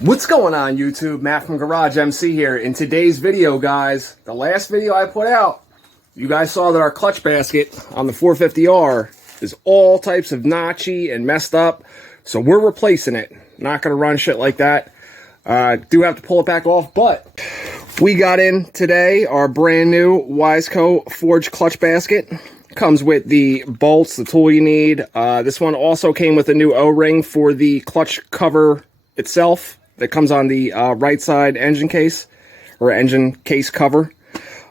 What's going on YouTube? Matt from GarageMC here. In today's video, guys, the last video I put out, you guys saw that our clutch basket on the 450R is all types of notchy and messed up. So we're replacing it. Not going to run shit like that. Do have to pull it back off, but we got in today our brand new Wiseco forged clutch basket. Comes with the bolts, the tool you need. This one also came with a new O-ring for the clutch cover itself. That comes on the right side engine case, or engine case cover.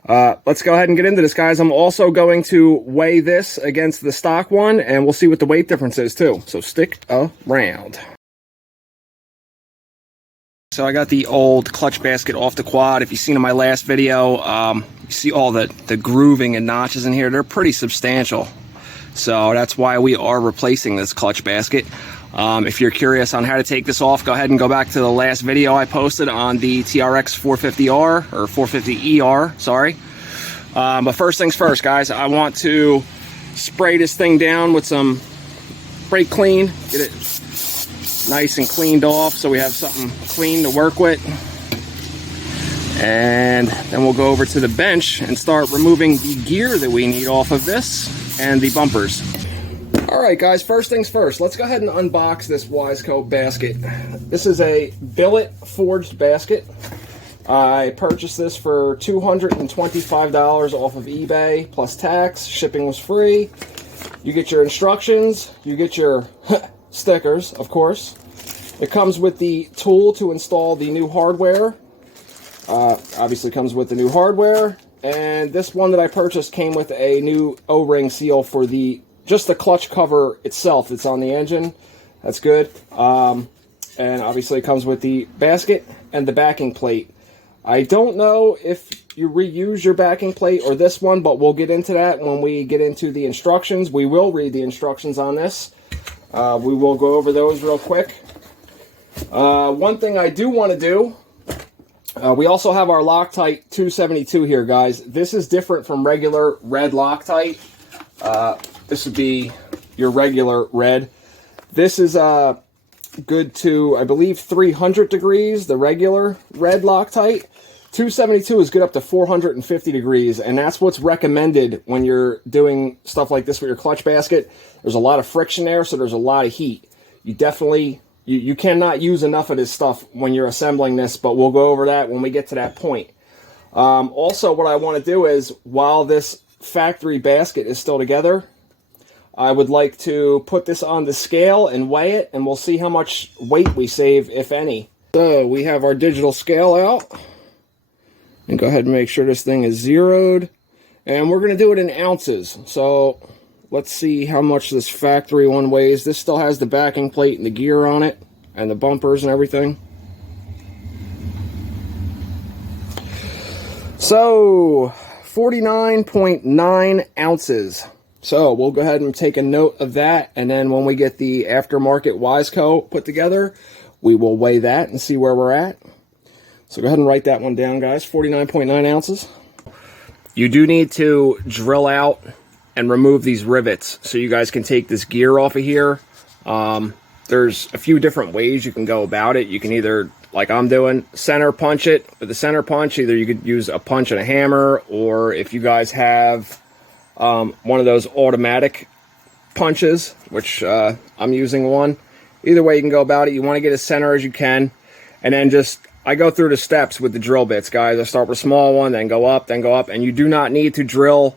Let's go ahead and get into this, guys. I'm also going to weigh this against the stock one, and we'll see what the weight difference is, too. So stick around. So I got the old clutch basket off the quad. If you've seen in my last video, you see all the grooving and notches in here. They're pretty substantial. So that's why we are replacing this clutch basket. If you're curious on how to take this off, go ahead and go back to the last video I posted on the Trx450R, or 450ER, sorry. But first things first, guys, I want to spray this thing down with some brake clean, get it nice and cleaned off so we have something clean to work with. And then we'll go over to the bench and start removing the gear that we need off of this and the bumpers. Alright guys, first things first, let's go ahead and unbox this Wiseco basket. This is a billet forged basket. I purchased this for $225 off of eBay, plus tax. Shipping was free. You get your instructions, you get your stickers, of course. It comes with the tool to install the new hardware. Obviously comes with the new hardware. And this one that I purchased came with a new O-ring seal for just the clutch cover itself. It's on the engine. That's good. And obviously it comes with the basket and the backing plate. I don't know if you reuse your backing plate or this one, but we'll get into that when we get into the instructions. We will read the instructions on this. We will go over those real quick. One thing I do want to do, we also have our Loctite 272 here, guys. This is different from regular red Loctite. This would be your regular red. This is good to, I believe, 300 degrees, the regular red Loctite. 272 is good up to 450 degrees, and that's what's recommended when you're doing stuff like this with your clutch basket. There's a lot of friction there, so there's a lot of heat. You definitely, you cannot use enough of this stuff when you're assembling this, but we'll go over that when we get to that point. Also, what I want to do is, while this factory basket is still together, I would like to put this on the scale and weigh it, and we'll see how much weight we save, if any. So we have our digital scale out, and go ahead and make sure this thing is zeroed, and we're going to do it in ounces. So let's see how much this factory one weighs. This still has the backing plate and the gear on it, and the bumpers and everything. So 49.9 ounces. So we'll go ahead and take a note of that, and then when we get the aftermarket Wiseco put together, we will weigh that and see where we're at. So go ahead and write that one down, guys. 49.9 ounces. You do need to drill out and remove these rivets so you guys can take this gear off of here. There's a few different ways you can go about it. You can either, like I'm doing, center punch it with a center punch. Either you could use a punch and a hammer, or if you guys have one of those automatic punches, which I'm using one. Either way you can go about it. You want to get as center as you can, and then I go through the steps with the drill bits, guys. I start with a small one, then go up, and you do not need to drill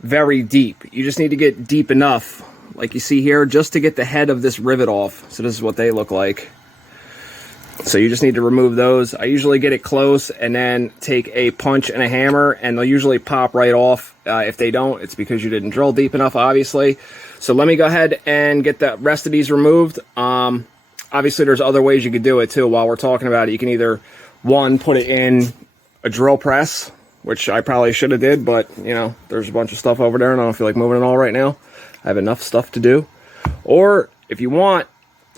very deep. You just need to get deep enough, like you see here, just to get the head of this rivet off. So this is what they look like. So you just need to remove those. I usually get it close and then take a punch and a hammer, and they'll usually pop right off. If they don't, it's because you didn't drill deep enough, obviously. So let me go ahead and get the rest of these removed. Obviously, there's other ways you could do it, too, while we're talking about it. You can either, one, put it in a drill press, which I probably should have did, but, you know, there's a bunch of stuff over there, and I don't feel like moving it all right now. I have enough stuff to do. Or, if you want,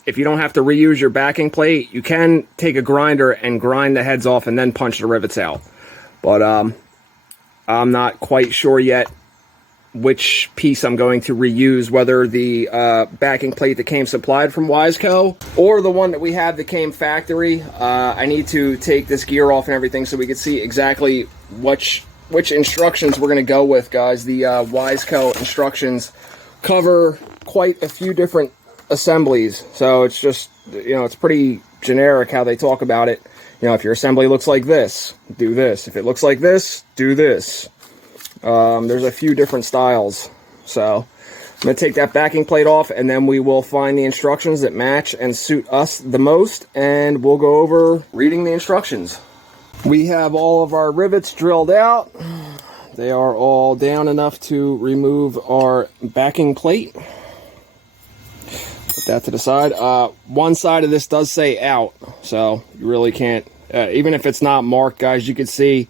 if you don't have to reuse your backing plate, you can take a grinder and grind the heads off and then punch the rivets out. But I'm not quite sure yet which piece I'm going to reuse, whether the backing plate that came supplied from Wiseco or the one that we have that came factory. I need to take this gear off and everything so we can see exactly which instructions we're going to go with, guys. The Wiseco instructions cover quite a few different assemblies, so it's just, you know, it's pretty generic how they talk about it. You know, if your assembly looks like this, do this. If it looks like this, do this. There's a few different styles. So I'm going to take that backing plate off, and then we will find the instructions that match and suit us the most, and we'll go over reading the instructions. We have all of our rivets drilled out. They are all down enough to remove our backing plate. Put that to the side. One side of this does say out, so you really can't, even if it's not marked, guys, you can see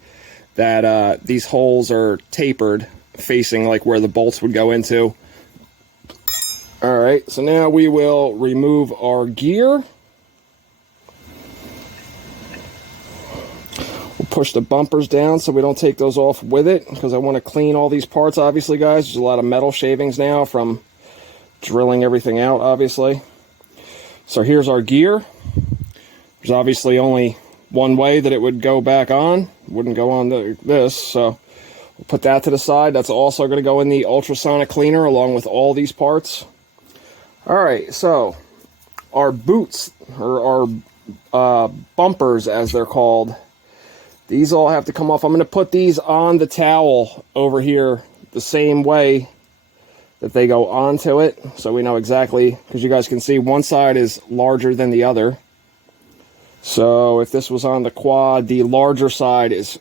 that these holes are tapered facing like where the bolts would go into. All right, so now we will remove our gear. We'll push the bumpers down so we don't take those off with it, because I want to clean all these parts, obviously, guys. There's a lot of metal shavings now from drilling everything out, obviously. So here's our gear. There's obviously only one way that it would go back on. It wouldn't go on this, so we'll put that to the side. That's also going to go in the ultrasonic cleaner along with all these parts. All right, so our boots, or our bumpers as they're called, these all have to come off. I'm going to put these on the towel over here the same way that they go onto it, so we know exactly, because you guys can see one side is larger than the other. So if this was on the quad, the larger side is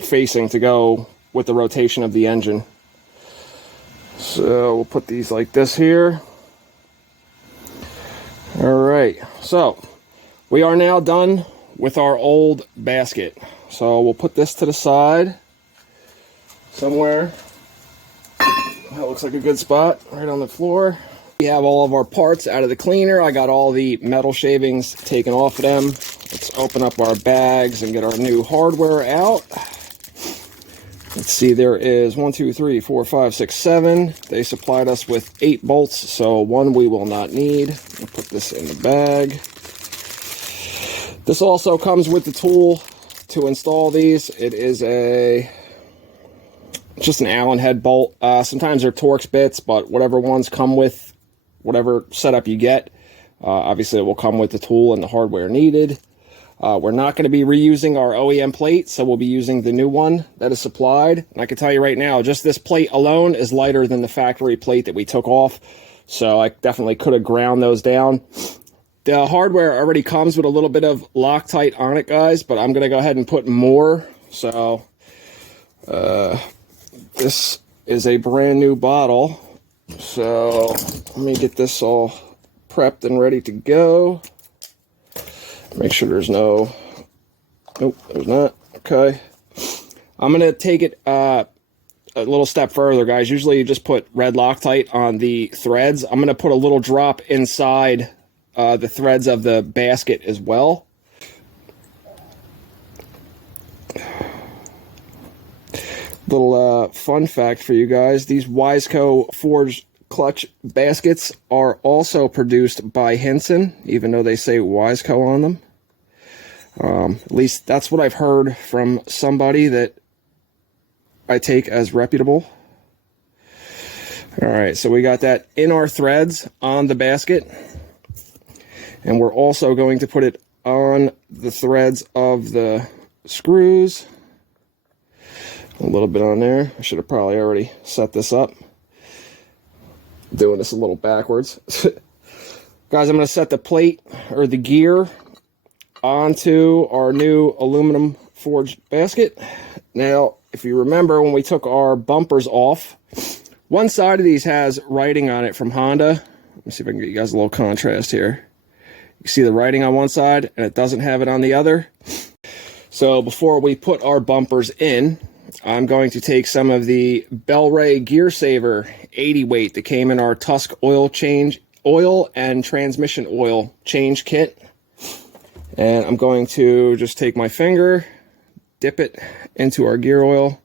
facing to go with the rotation of the engine. So we'll put these like this here. All right, so we are now done with our old basket. So we'll put this to the side somewhere. That looks like a good spot, right on the floor. We have all of our parts out of the cleaner. I got all the metal shavings taken off of them. Let's open up our bags and get our new hardware out. Let's see, there is 1, 2, 3, 4, 5, 6, 7. They supplied us with 8 bolts, so 1 we will not need. I'll put this in the bag. This also comes with the tool to install these. It is just an Allen head bolt. Sometimes they're Torx bits, but whatever ones come with whatever setup you get, obviously it will come with the tool and the hardware needed. We're not going to be reusing our OEM plate, so we'll be using the new one that is supplied. And I can tell you right now, just this plate alone is lighter than the factory plate that we took off, so I definitely could have ground those down. The hardware already comes with a little bit of Loctite on it, guys, but I'm going to go ahead and put more. So this is a brand new bottle. So let me get this all prepped and ready to go. Make sure there's no, nope, there's not. Okay. I'm going to take it a little step further, guys. Usually you just put red Loctite on the threads. I'm going to put a little drop inside the threads of the basket as well. Little fun fact for you guys, these Wiseco forged clutch baskets are also produced by Hinson, even though they say Wiseco on them. At least that's what I've heard from somebody that I take as reputable. Alright, so we got that in our threads on the basket, and we're also going to put it on the threads of the screws. A little bit on there. I should have probably already set this up. Doing this a little backwards. Guys, I'm going to set the plate or the gear onto our new aluminum forged basket. Now, if you remember when we took our bumpers off, one side of these has writing on it from Honda. Let me see if I can get you guys a little contrast here. You see the writing on one side and it doesn't have it on the other. So before we put our bumpers in, I'm going to take some of the Bel-Ray Gear Saver 80 weight that came in our Tusk oil and transmission oil change kit. And I'm going to just take my finger, dip it into our gear oil.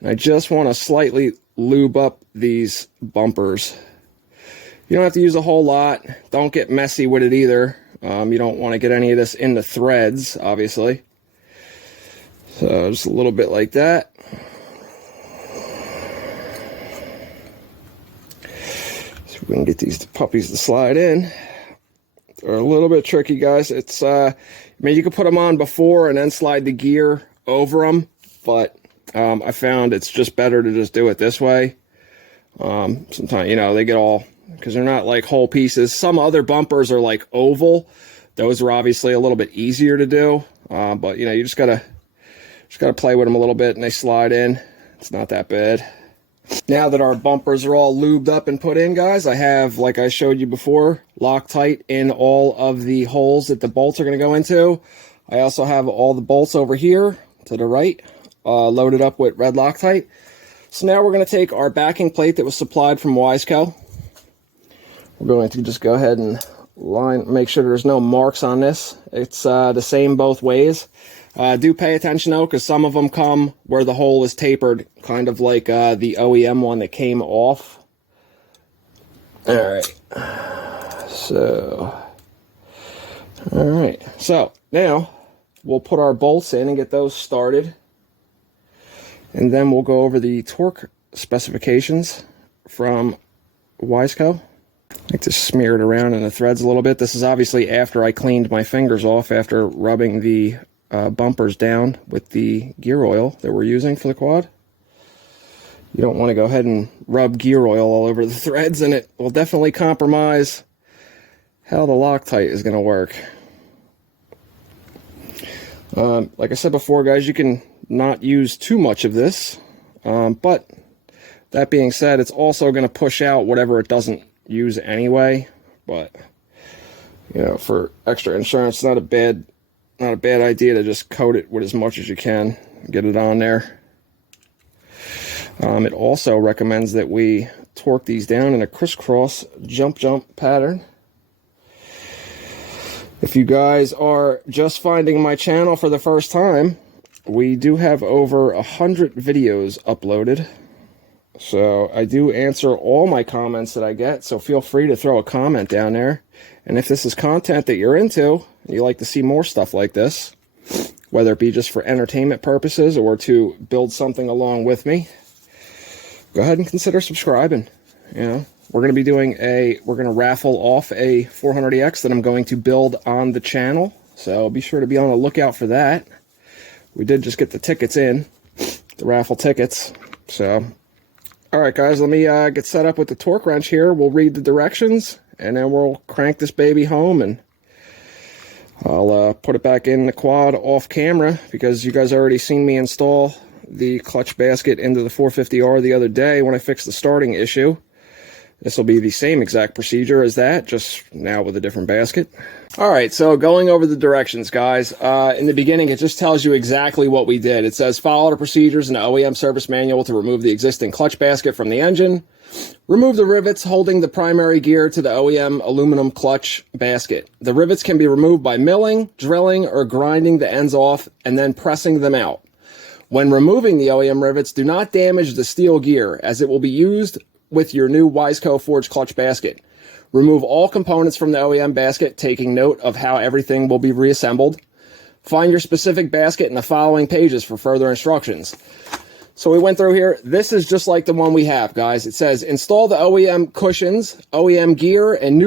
And I just want to slightly lube up these bumpers. You don't have to use a whole lot. Don't get messy with it either. You don't want to get any of this in the threads, obviously. So just a little bit like that. So we can get these puppies to slide in. They're a little bit tricky, guys. It's I mean, you could put them on before and then slide the gear over them, but I found it's just better to just do it this way. Sometimes, you know, they get all, because they're not like whole pieces. Some other bumpers are like oval. Those are obviously a little bit easier to do, but you know, you just gotta play with them a little bit, and they slide in. It's not that bad. Now that our bumpers are all lubed up and put in, guys, I have, like I showed you before, Loctite in all of the holes that the bolts are going to go into. I also have all the bolts over here to the right, loaded up with red Loctite. So now we're going to take our backing plate that was supplied from Wiseco. We're going to just go ahead and make sure there's no marks on this. It's the same both ways. Do pay attention though, because some of them come where the hole is tapered, kind of like the OEM one that came off. Alright, so now we'll put our bolts in and get those started, and then we'll go over the torque specifications from Wiseco. I like to smear it around in the threads a little bit. This is obviously after I cleaned my fingers off after rubbing the bumpers down with the gear oil that we're using for the quad. You don't want to go ahead and rub gear oil all over the threads, and it will definitely compromise how the Loctite is going to work. Like I said before, guys, you can not use too much of this, but that being said, it's also going to push out whatever it doesn't use anyway. But you know, for extra insurance, it's not a bad idea to just coat it with as much as you can, get it on there. It also recommends that we torque these down in a crisscross jump pattern. If you guys are just finding my channel for the first time, we do have over 100 videos uploaded. So I do answer all my comments that I get, so feel free to throw a comment down there. And if this is content that you're into, and you like to see more stuff like this, whether it be just for entertainment purposes or to build something along with me, go ahead and consider subscribing. You know, we're going to raffle off a 400EX that I'm going to build on the channel, so be sure to be on the lookout for that. We did just get the tickets in, the raffle tickets. So alright guys, let me get set up with the torque wrench here. We'll read the directions, and then we'll crank this baby home, and I'll put it back in the quad off camera, because you guys already seen me install the clutch basket into the 450R the other day when I fixed the starting issue. This will be the same exact procedure as that, just now with a different basket. Alright, so going over the directions, guys. In the beginning, it just tells you exactly what we did. It says, follow the procedures in the OEM service manual to remove the existing clutch basket from the engine. Remove the rivets holding the primary gear to the OEM aluminum clutch basket. The rivets can be removed by milling, drilling, or grinding the ends off and then pressing them out. When removing the OEM rivets, do not damage the steel gear, as it will be used with your new Wiseco forged clutch basket. Remove all components from the OEM basket, taking note of how everything will be reassembled. Find your specific basket in the following pages for further instructions. So we went through here. This is just like the one we have, guys. It says, install the OEM cushions, OEM gear, and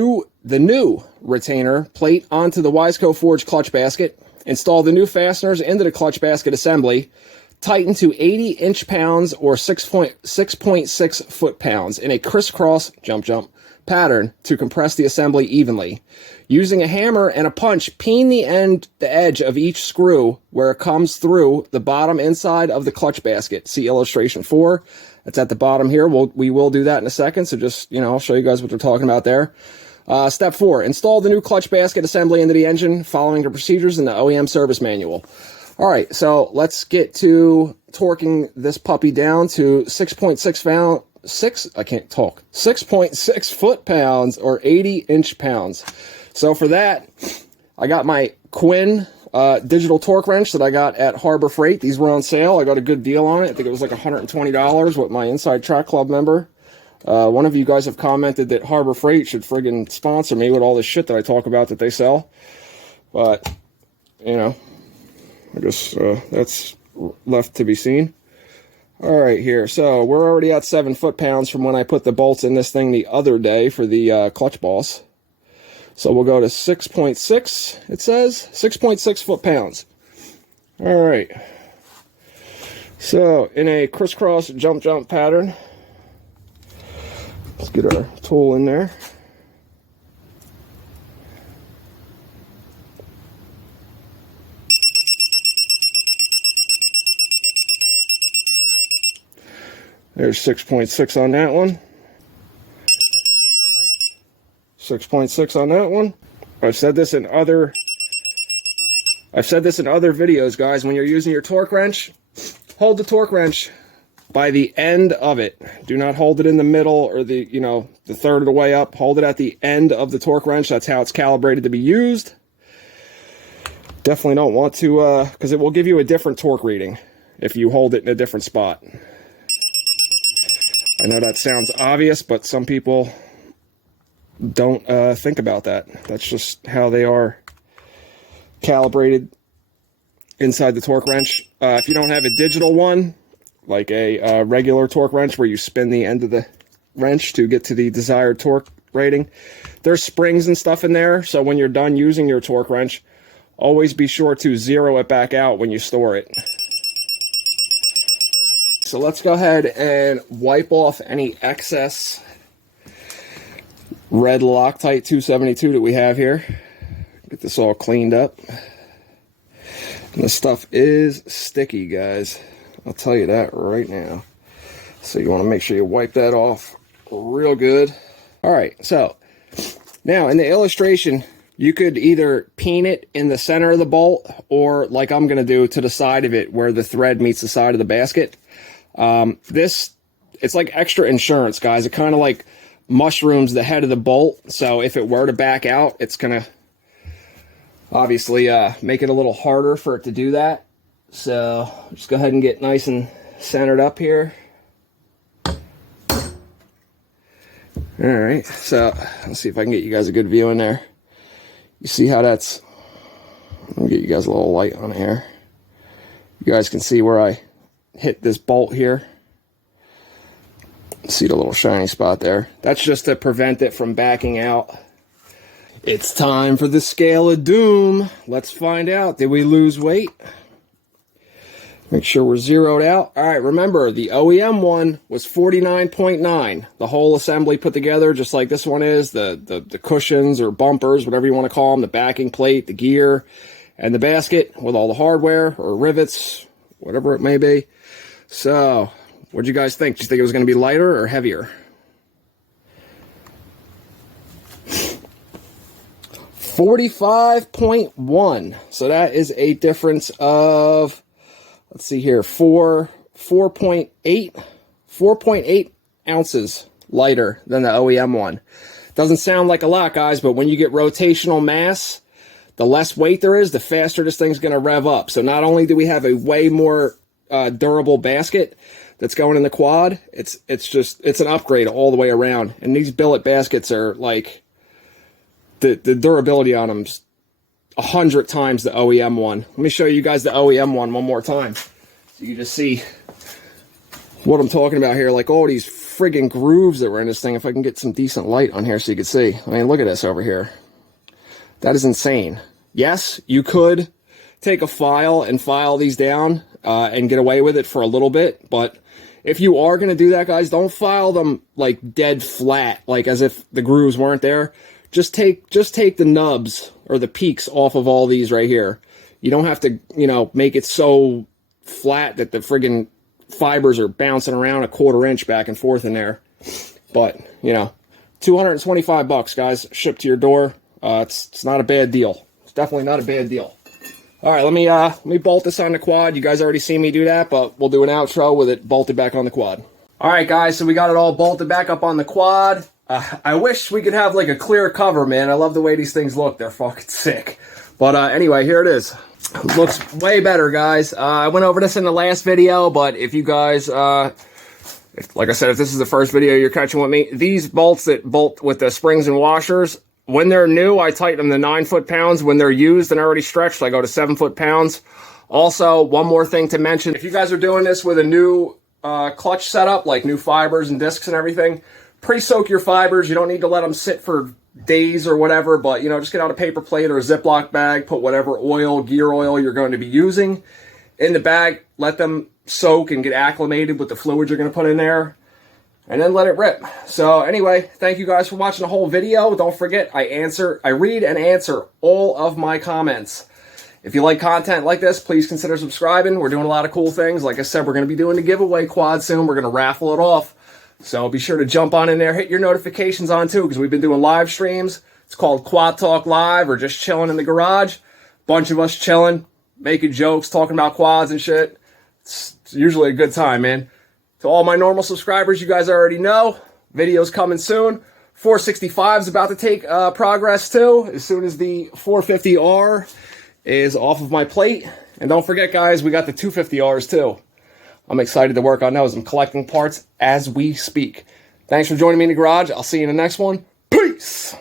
the new retainer plate onto the Wiseco forged clutch basket. Install the new fasteners into the clutch basket assembly. Tighten to 80 inch-pounds or 6.6 foot-pounds in a crisscross jump pattern to compress the assembly evenly. Using a hammer and a punch, peen the edge of each screw where it comes through the bottom inside of the clutch basket. See illustration 4. That's at the bottom here. We will do that in a second, so just, I'll show you guys what they're talking about there. Step 4, install the new clutch basket assembly into the engine, following the procedures in the OEM service manual. Alright, so let's get to torquing this puppy down to 6.6 foot-pounds or 80 inch-pounds. So for that, I got my Quinn digital torque wrench that I got at Harbor Freight. These were on sale. I got a good deal on it. I think it was like $120 with my Inside Track Club member. One of you guys have commented that Harbor Freight should friggin' sponsor me with all this shit that I talk about that they sell. But, you know, I guess that's left to be seen. All right, here. So we're already at 7 foot-pounds from when I put the bolts in this thing the other day for the clutch balls. So we'll go to 6.6, it says. 6.6 foot-pounds. All right. So in a crisscross jump pattern, let's get our tool in there. There's 6.6 on that one. 6.6 on that one. I've said this in other videos, guys. When you're using your torque wrench, hold the torque wrench by the end of it. Do not hold it in the middle or the third of the way up. Hold it at the end of the torque wrench. That's how it's calibrated to be used. Definitely don't want to, because it will give you a different torque reading if you hold it in a different spot. I know that sounds obvious, but some people don't think about that. That's just how they are calibrated inside the torque wrench. If you don't have a digital one, like a regular torque wrench where you spin the end of the wrench to get to the desired torque rating, there's springs and stuff in there, so when you're done using your torque wrench, always be sure to zero it back out when you store it. So let's go ahead and wipe off any excess red Loctite 272 that we have here. Get this all cleaned up. And this stuff is sticky, guys. I'll tell you that right now. So you want to make sure you wipe that off real good. All right, so now in the illustration, you could either peen it in the center of the bolt or, like I'm going to do, to the side of it where the thread meets the side of the basket. It's like extra insurance, guys. It kind of like mushrooms the head of the bolt, so if it were to back out, it's gonna obviously make it a little harder for it to do that. So just go ahead and get nice and centered up here. Alright, so let's see if I can get you guys a good view in there. You see how that's, let me get you guys a little light on here. You guys can see where I hit this bolt here. See the little shiny spot there? That's just to prevent it from backing out. It's time for the scale of doom. Let's find out. Did we lose weight? Make sure we're zeroed out. All right, remember, the OEM one was 49.9. The whole assembly put together, just like this one is. The cushions or bumpers, whatever you want to call them, the backing plate, the gear, and the basket with all the hardware or rivets, whatever it may be. So, what'd you guys think? Did you think it was going to be lighter or heavier? 45.1. So that is a difference of, let's see here, 4.8 ounces lighter than the OEM one. Doesn't sound like a lot, guys, but when you get rotational mass, the less weight there is, the faster this thing's going to rev up. So not only do we have a way more durable basket that's going in the quad, it's an upgrade all the way around. And these billet baskets are like, the durability on them's 100 times the OEM one. Let me show you guys the OEM one more time, so you can just see what I'm talking about here. Like all these friggin' grooves that were in this thing. If I can get some decent light on here so you can see. I mean, look at this over here. That is insane. Yes, you could take a file and file these down and get away with it for a little bit, but if you are going to do that, guys, don't file them like dead flat, like as if the grooves weren't there. Just take the nubs or the peaks off of all these right here. You don't have to, make it so flat that the friggin' fibers are bouncing around a 1/4 inch back and forth in there. But, $225, guys, shipped to your door. It's not a bad deal. It's definitely not a bad deal. All right, let me bolt this on the quad. You guys already seen me do that, but we'll do an outro with it bolted back on the quad. All right, guys, so we got it all bolted back up on the quad. I wish we could have like a clear cover, man. I love the way these things look. They're fucking sick. But anyway, here it is. Looks way better, guys. I went over this in the last video, but if you guys, like I said, if this is the first video you're catching with me, these bolts that bolt with the springs and washers, when they're new, I tighten them to 9 foot-pounds. When they're used and already stretched, I go to 7 foot-pounds. Also, one more thing to mention, if you guys are doing this with a new clutch setup, like new fibers and discs and everything, pre-soak your fibers. You don't need to let them sit for days or whatever, but, you know, just get out a paper plate or a Ziploc bag, put whatever oil, gear oil you're going to be using in the bag, let them soak and get acclimated with the fluids you're going to put in there, and then let it rip. So anyway, thank you guys for watching the whole video. Don't forget, I read and answer all of my comments. If you like content like this, please consider subscribing. We're doing a lot of cool things. Like I said, we're going to be doing the giveaway quad soon. We're going to raffle it off. So be sure to jump on in there, hit your notifications on too, because we've been doing live streams. It's called Quad Talk Live, or just chilling in the garage. Bunch of us chilling, making jokes, talking about quads and shit. It's usually a good time, man. To all my normal subscribers, you guys already know, videos coming soon. 465 is about to take progress too, as soon as the 450R is off of my plate. And don't forget, guys, we got the 250Rs too. I'm excited to work on those. I'm collecting parts as we speak. Thanks for joining me in the garage. I'll see you in the next one. Peace!